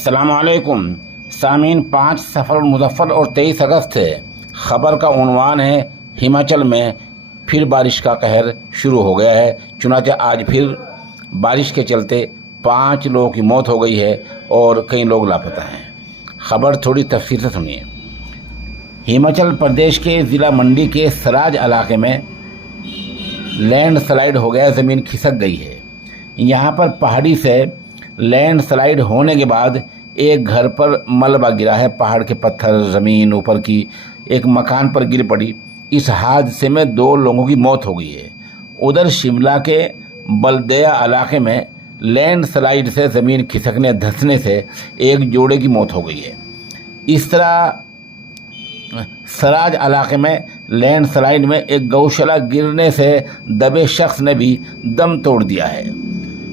अस्सलाम वालेकुम सामीन। 5 सफ़र मुज़फ़्फ़र और 23 अगस्त है। ख़बर का उन्वान है हिमाचल में फिर बारिश का कहर शुरू हो गया है। चुनांचे आज फिर बारिश के चलते 5 लोगों की मौत हो गई है और कई लोग लापता हैं। ख़बर थोड़ी तफसील से सुनिए। हिमाचल प्रदेश के ज़िला मंडी के सराज इलाके में लैंड स्लाइड हो गया, ज़मीन खिसक गई है। यहाँ पर पहाड़ी से लैंड स्लाइड होने के बाद एक घर पर मलबा गिरा है। पहाड़ के पत्थर ज़मीन ऊपर की एक मकान पर गिर पड़ी। इस हादसे में 2 लोगों की मौत हो गई है। उधर शिमला के बल्दिया इलाके में लैंड स्लाइड से ज़मीन खिसकने धंसने से एक जोड़े की मौत हो गई है। इस तरह सराज इलाके में लैंड स्लाइड में एक गौशाला गिरने से दबे शख्स ने भी दम तोड़ दिया है।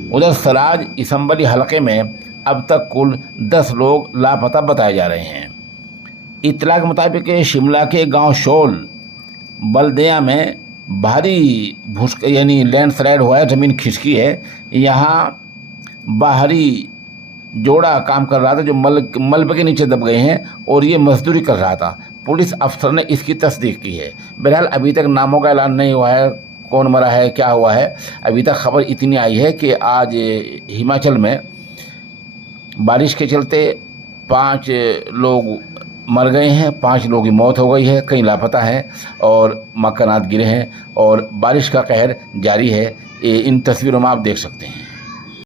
उधर सराज इसम्बली हलके में अब तक कुल 10 लोग लापता बताए जा रहे हैं। इत्तला के मुताबिक शिमला के गांव शोल बल्दिया में भारी यानी लैंड स्लाइड हुआ है, ज़मीन खिसकी है। यहाँ बाहरी जोड़ा काम कर रहा था जो मलबे के नीचे दब गए हैं और ये मजदूरी कर रहा था। पुलिस अफसर ने इसकी तस्दीक की है। बहरहाल अभी तक नामों का ऐलान नहीं हुआ है, कौन मरा है क्या हुआ है। अभी तक खबर इतनी आई है कि आज हिमाचल में बारिश के चलते 5 लोग मर गए हैं, 5 लोगों की मौत हो गई है, कई लापता हैं और मकानात गिरे हैं और बारिश का कहर जारी है। इन तस्वीरों में आप देख सकते हैं।